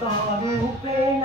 रूपेण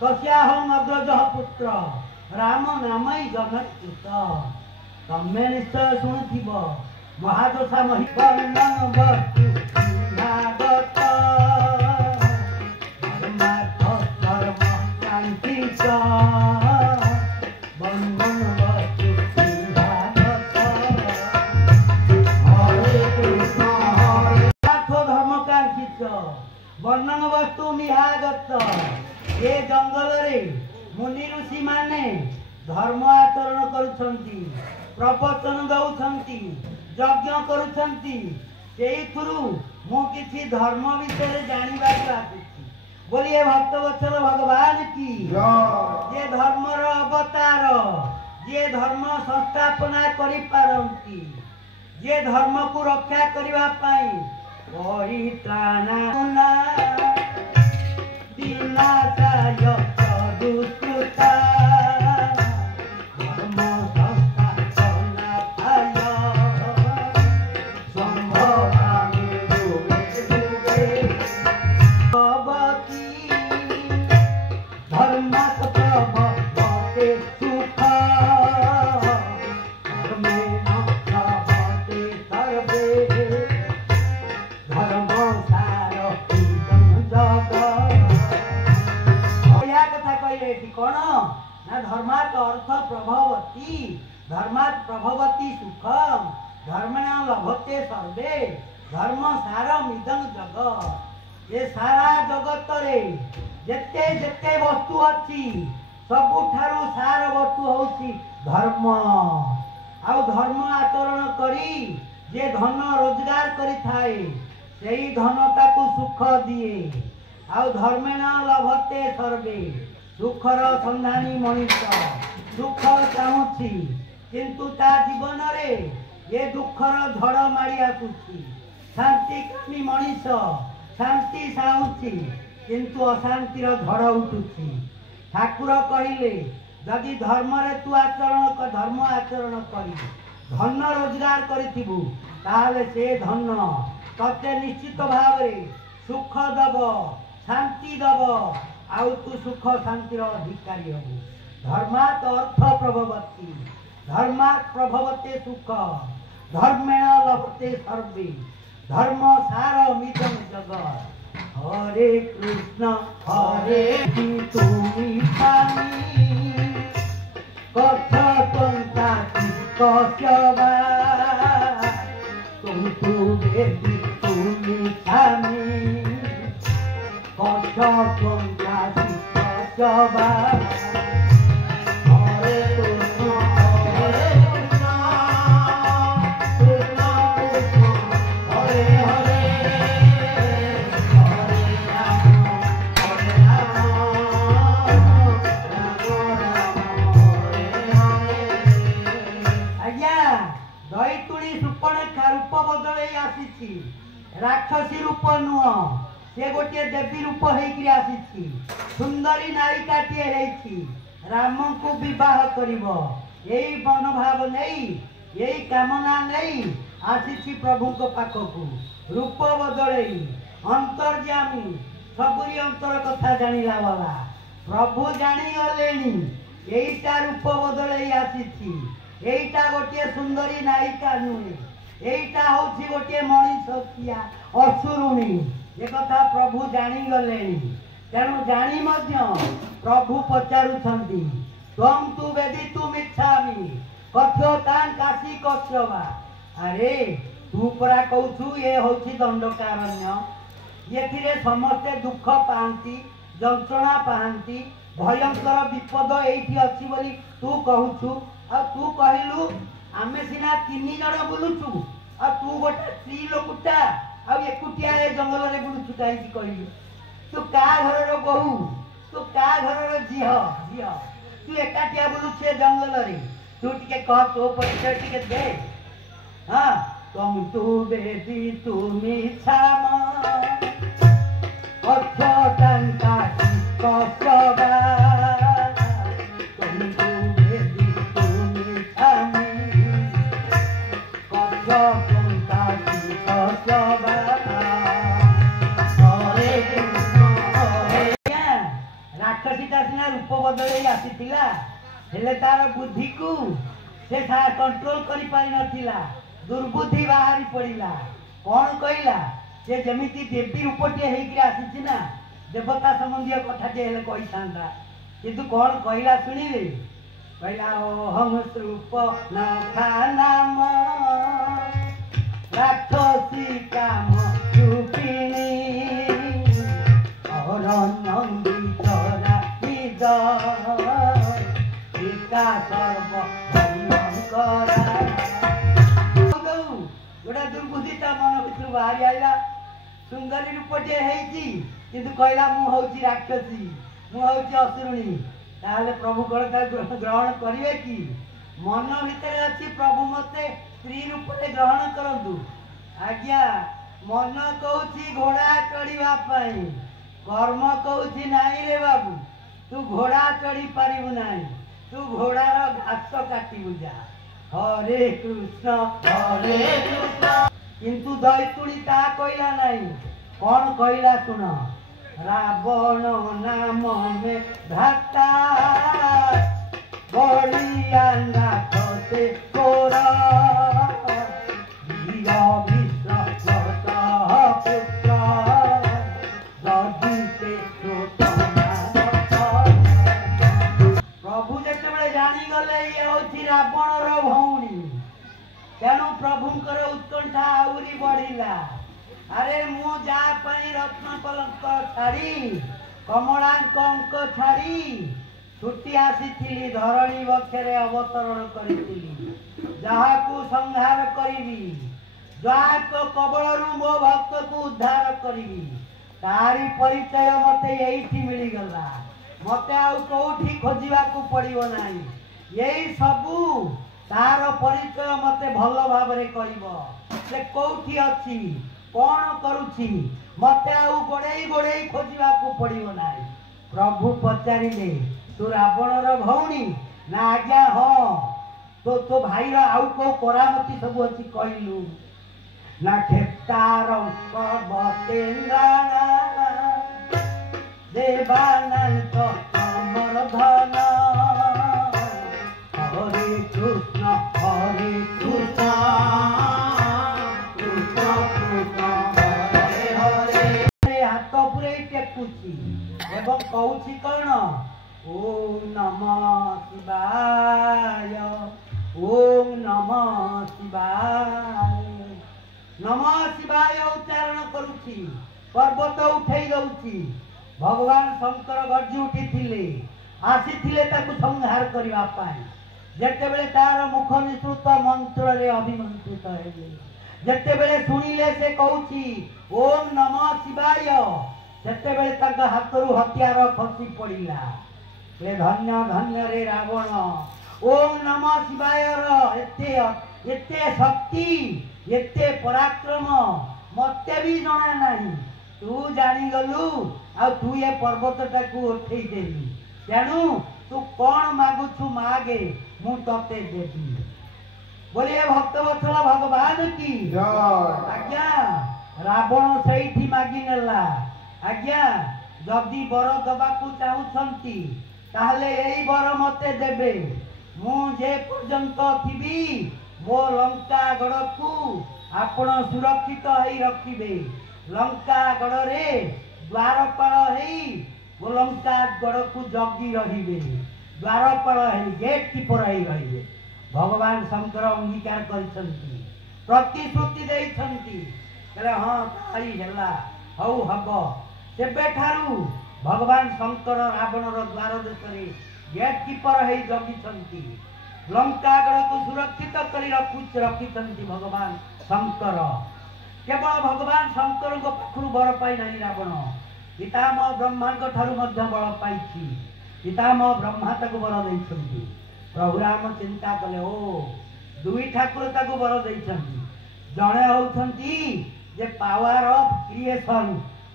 तस्याहं अग्रजः पुत्र राम नामै जनच्युत। तमे निश्चय शुणुथिब महादशा महिबंधन वस्तु नागत धर्मार्थ कर्म शांति च बंधन वस्तु नागत। हरे कृष्ण हरे धर्म कांक्षित बंधन वस्तु निहागत। ये जंगल रे मुनि ऋषि माने धर्म आचरण करुछंती प्रवचन दउछंती यज्ञ करुछंती सेइथुरु मु किछि धर्म विषय जानिबा आछी। बोलिए भक्तवत्सल भगवान की जे धर्मर अवतार जे धर्म संस्थापना करि पारंती जे धर्म को रक्षा करिबा पाई परित्राणा विनाशाय दुष्कृता धर्म संस्थापनाय संभवामि युगे युगे भवति धर्मात् प्रभवते सुख धर्मेण प्रभवते सर्वे धर्म सार कौन ना धर्मात् अर्थ प्रभवती धर्मात् प्रभवती सुखम धर्मेण लभते सर्वे धर्म सारम इदं जगत। ये सारा जगत रे जेते जेते वस्तु अछि सबुठारु सार वस्तु होछि धर्म। आउ धर्म आचरण करी जे धन रोजगार करि थाए सेही धन ताकू सुख दिए। आउ धर्मेण लभते सर्वे सुखर संधानी मनीष सुख चाहूँ किंतु ता जीवन रे ये दुखर झड़ माड़ी आसुची। शांति कामी मनीष शांति चाहूँ किंतु अशांतिर झड़ उठुची। ठाकुर कहले जदि धर्म रे तू आचरण धर्म आचरण करी धन रोजगार करिथिबु ताहले से धन तते निश्चित भाव रे सुख दब शांति दब आउ तू सुख शांतिर अधिकारी हबु। धर्मात् अर्थ प्रभवती धर्मात् प्रभवते सुख धर्मेण लभते सर्वे धर्म सारमिदं जगत्। हरे कृष्ण हरे तुमी स्वामी कथं कस्य वा तुम तु वेदि तुमी स्वामी कथं जबा हरे कृष्ण हरे कृष्ण कृष्ण कृष्ण हरे हरे हरे राम राम हरे हरे। आज्ञा दैतुणी सुपर्णखा रूप बदलई आसी राक्षसी रूप नुह से गोटे देवी रूप होकर आसी सुंदरी नायिकाटे रही राम को विवाह करिबो यही मनोभाव नहीं यही कामना नहीं आसी प्रभु को पाखक रूप बदलई अंतर्यामी सबुरी अंतर कथा जानिला वाला प्रभु जानी गलेनी यहीटा रूप बदलई आसी यहीटा गोटे सुंदरी नायिका नुहे यहीटा होछि गोटे मनीषिया असुरुणी ये कथा प्रभु जानी गलेनी तेणु जानी मध्य प्रभु पचारुछंती त्वं तु वेदितुम् इच्छामि कथ्यतां काशी कस्यवा अरे तू परा कहू ये हूँ दंडकारण्य ये समस्ते दुख पाती जंत्रणा पाती भयंकर विपद ये अच्छी बोली तू कहू आ तू कहलु आमे सिना 3 जन बुलुचु आ तू गोटे स्त्री लोकटा आ एकुटिया ए जंगल रे बुलुचु कहीं कहलु तू का घर बहु तू का घर झीह झीह तू एकाटिया बुलुचे जंगल रे तू टिके कह तो परिचय टिके दे हाँ तुम तू बेबी तुमी छामा अर्थटंका कसबा तुम तू बेबी तुमी छामी अर्थटंका कसबा राक्षसीटा सिना रूप बदल आसीथिला हेले तार बुद्धि को से कंट्रोल करि पारि नथिला दुर्बुद्धि बाहरी पड़िला कौन कहला से जमिति देवी रूपटे हेकि आसी ना देवता संबंधी कथाटे हेले कहि थांदा किंतु कौन कहला सुनिले कहला ओहम रूप नखा नाम राक्षसी काम रूपिणी अरण्यं विचरा निज एका सर्व भयंकरा गोटा दुर्बुद्धिता मन भर बाहरी आईला सुंदरी रूपटे किंतु कहला मु हूँ राक्षसी मु हूँ असुरुणी ताले प्रभु ग्रहण करिवे कि मन भितर अच्छी प्रभु मते स्त्री रूप से ग्रहण करंतु आज्ञा मन कहूँ घोड़ा चढ़ा कर्म कहूँ नाई रे बाबू तू घोड़ा चढ़ी पारिबु नाई तू घोड़ार घास काटिबु जा हरे कृष्ण किंतु दैतुणी ता कहला नहीं कौन कहला सुन रावण नाम में धाता बलिया नाथ से तोरा वीर विश्व पुत्र दधिते प्रभु जिते जानी गले ये हूँ रावण भौणी तेणु प्रभुंकर उत्कंठा आउरी बढ़िला अरे मु जा पई रत्न कलंक छाड़ी कमलांक अंक छाड़ी छुट्टी आसी धरणी बक्षरे अवतरण करी जहाकू संहार करी जाक कबलरू मो भक्त को उद्धार करी तारी परिचय मते यही मिलगला मते आउ कोठी खोजिबा को पड़िबो नाही यही सबू तार परिचय मते भल भाव रे कहबो से कोठी अछि कौन करुछि मते आउ गोड़ेई गोड़ेई खोजिबा को पड़िबो नाही प्रभु पचारिले तू रावणर भौणी ना आज्ञा हाँ तो भाई आउ को करामती सब अच्छी कहलु ना खेतार बतेन्द्राणा देवानंद अमर धन हरे कृष्ण कृष्ण कृष्ण हरे हरे हाथ पुरे टेकुची एवं कहूची कौन ओम नमः शिवाय ओम नमः शिवाय उच्चारण करुची पर्वत उठेई दउची भगवान शंकर गर्जी उठी आसी संहार करने जेते बेले तार मुख निसृत मंत्र रे अभिमंत्रित हेले जेते बेले सुनिले से कहूची ओम नमः शिवाय सेते बेले तांका हाथरू हथियार खसी पड़िला ए धन्य धन्य रे रावण ओम नमः शिवाय एते शक्ति एते पराक्रम मते भी जଣା नहीं तू जानी गलु आ तू ये पर्वतटा को उठेई देली तेणु तू कौन मागुछु मागे मु तते देबी बोलिए भक्तवत्सल भगवान की आज्ञा रावण सही मागी नेला आज्ञा जदि बर दबा को चाहूछंती ताहले एई बर मते देबे मु जे पर्यंत थिबी मो लंका गड़ को आपण सुरक्षित हेई रखिबे लंका गड़ रे द्वारपाल हेई मो लंका गड़ को जगी रहिबे द्वारपाल हेई गेट कीपर हेई रहिबे भगवान शंकर अंगीकार करिसंती प्रतिश्रुति देइछंती कहले हाँ ताई हेला हौ हब सेबे ठारू भगवान शंकर रावणर द्वार देशरे गेट कीपर है जगिछंती लंकागढ़ को सुरक्षित करी रखिछंती भगवान शंकर केवल भगवान शंकर को पाखु बर पाई नहीं रावण पितामह ब्रह्मा ठारू मध्य बल पाई पितामह ब्रह्मा ताको बर देइछंती प्रभु राम चिंता कले ओ दुई ठाकुर ताको बर देइछंती जड़े होउछंती जे पावर ऑफ क्रिएशन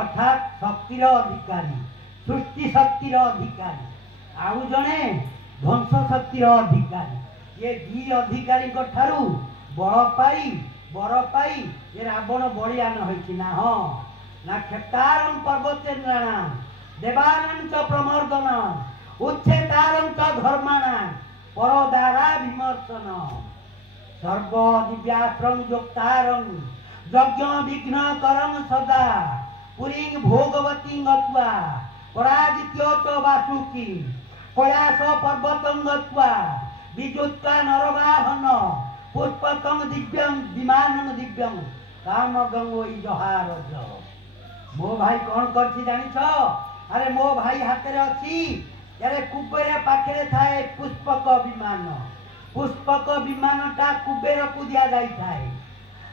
अर्थात शक्तिर अधिकारी सृष्टि शक्तिर अधिकारी आउ जड़े ध्वंस शक्तिर अधिकारी ये दी अधिकारी ठारू बर पाई ये रावण बलियान होइछि ना हाँ ना क्षेत्रारं पर्वतेन्द्राणां देवानां च प्रमर्दन उच्छेदारं च धर्माणां परदारा विमर्शन सर्व दिव्याश्रम योक्तारं यज्ञ विघ्न करं सदा पुरीं भोगवतीं गत्वा पराजित्य च वासुकी कैलास पर्वतं गत्वा विजुत्वा नरवाहन पुष्पकं दिव्यं विमानं दिव्यं कामगं वै जहारज मो भाई कौन करछि जानिछ अरे मो भाई हाथ रे अछि यारे कुबेर पाखरे थाए पुष्पक विमान ता कुबेर को दिया जाई थाए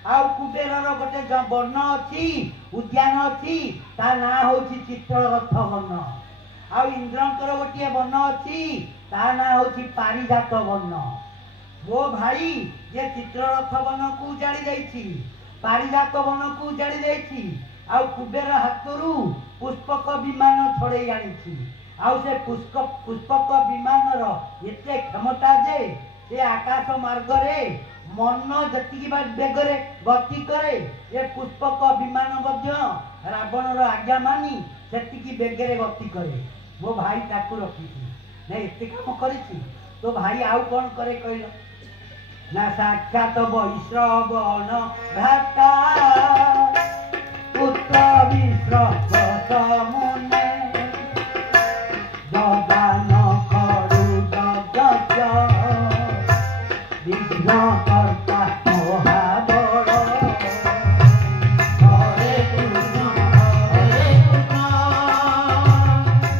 आउ कुबेर रो गोटे वन अछि उद्यान अछि ता ना होछि चित्ररथ वन आउ इंद्रंकर गोटे वन अछि ता ना होछि पारिजात वन मो भाई ये चित्ररथ वन को जाड़ी जाइछि पारिजात वन को जाड़ी जाइछि आउ कुबेर हाथरू पुष्पक विमान छड़े आनिछि आउ से पुष्पक विमान रो एते क्षमता जे से आकाश मार्ग रे मन जति बेगरे गति करे ये पुष्पक विमान मध्य रावण रो आज्ञा मानी सेतिकी बेगरे गति करे मो भाई ताकू रखिछि नै एते काम करिछि तो भाई आउ कोन करे कहलो ना साक्षात वैश्रवण भ्राता पुत्र विश्रवत मुने जगान करू जगत विघ्न कर्ता महाबल हरे कृष्ण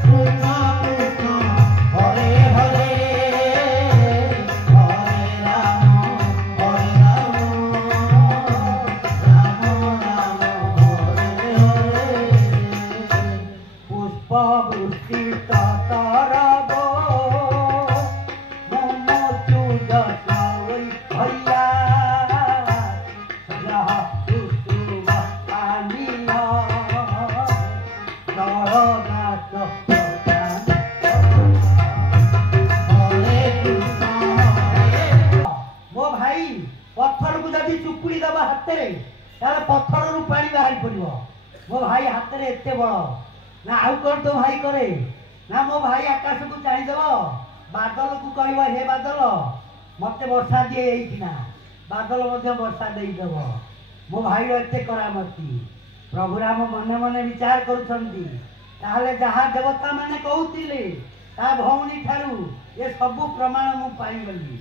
कृष्ण कृष्ण हरे हरे हरे राम राम हरे हरे पुष्प वृष्टि तरब पत्थर को जब चुपुड़ी दबा हाथ तार पत्थर रु पानी बाहरी पड़ो मो भाई हाथ में एत बड़ ना आउ कौन तो भाई करे ना मो भाई आकाश को चाहिदेव बादल को कह हे बादल मत वर्षा दिए बादल वर्षा देदेव मो भाई एत करामती प्रभु राम मने मने विचार करुछंती ताहले जहा देवता माने कहउतिले ता भौणी ठारू ये सब प्रमाण मु पाई गली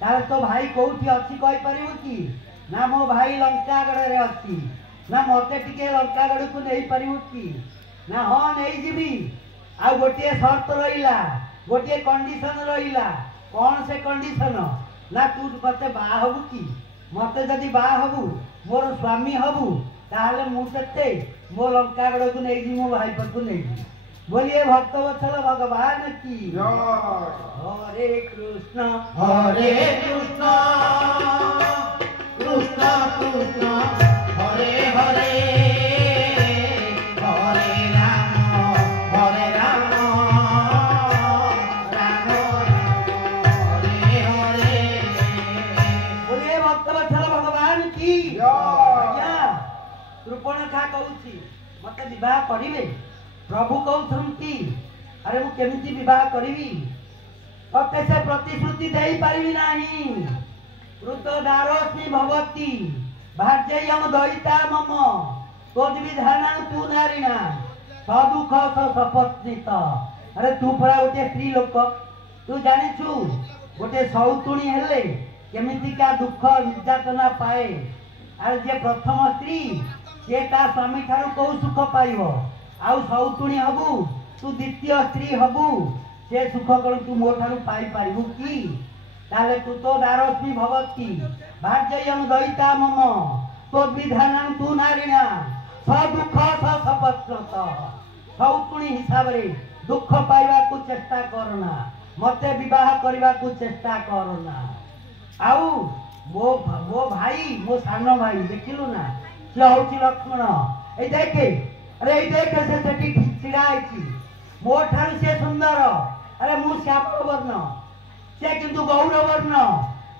तार तो भाई कोठी अच्छी कहि परिबो कि ना मो भाई लंकागढ़ रे अच्छी ना मते टिके लंकागढ़ को नहीं परिबो कि ना हाँ नहीं जीवी आ गोटे शर्त रहिला गोटे कंडीशन रहिला कौन से कंडीशन ना तू मते बा हबु कि मते जदी बा हबु मोर स्वामी हबु ताहले मु तते मो लंकागढ़ को नहीं जी मो भाई पर को नहीं जी बोलिए भक्तवत्सल भगवान की हरे कृष्ण कृष्ण कृष्ण हरे हरे हरे राम राम हरे हरे बोलिए भक्तवत्सल भगवान की कृपणखा कहूँ मत विवाह करिवे प्रभु कहते अरे मु केमिति विवाह करी तते से प्रतिश्रुति दे पारि नाही वृद्धदारोस्मि भवती भाज्ययं दयिता मम तद्विधानं तू नारिणा सदुख सपत्नित अरे तू परा गोटे स्त्री लोक तू जानिछु गोटे सौतुणी हेले केमितिका दुख निर्यातना पाए। आर जे प्रथम स्त्री से ता स्वामी ठारू को सुख पाइबो आउ सौतुणी हबु तू द्वितीय स्त्री हबु से सुख कण तू मो ठारू पाई पारिबु की ताले तू तो दारस्मी भवती भाज्ययं दयिता मम तो विधानं तू नारिणा स दुख स सपत्रत सौतुणी हिसाब रे दुख पाइबा को चेष्टा करना मते विवाह करबा को चेष्टा करना। आउ मो भाई मो सानो भाई देखिलु ना से होची लक्ष्मण ए देखे अरे ए देखे से सेठी छिड़ा आइची मो ठारू से सुंदर अरे मु श्यामल वर्ण से किंतु गौर वर्ण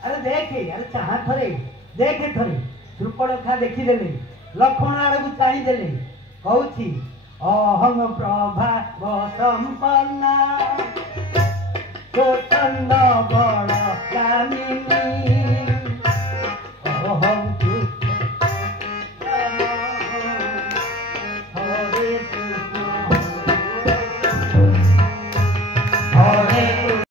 अरे देखे अरे चाहा थरे देखे थरे सुपर्णखा देखी देले लक्ष्मण आड़ को चाही देले कहूची अहम प्रभाव संपन्ना प्रचंड बड़ कामिनी अहम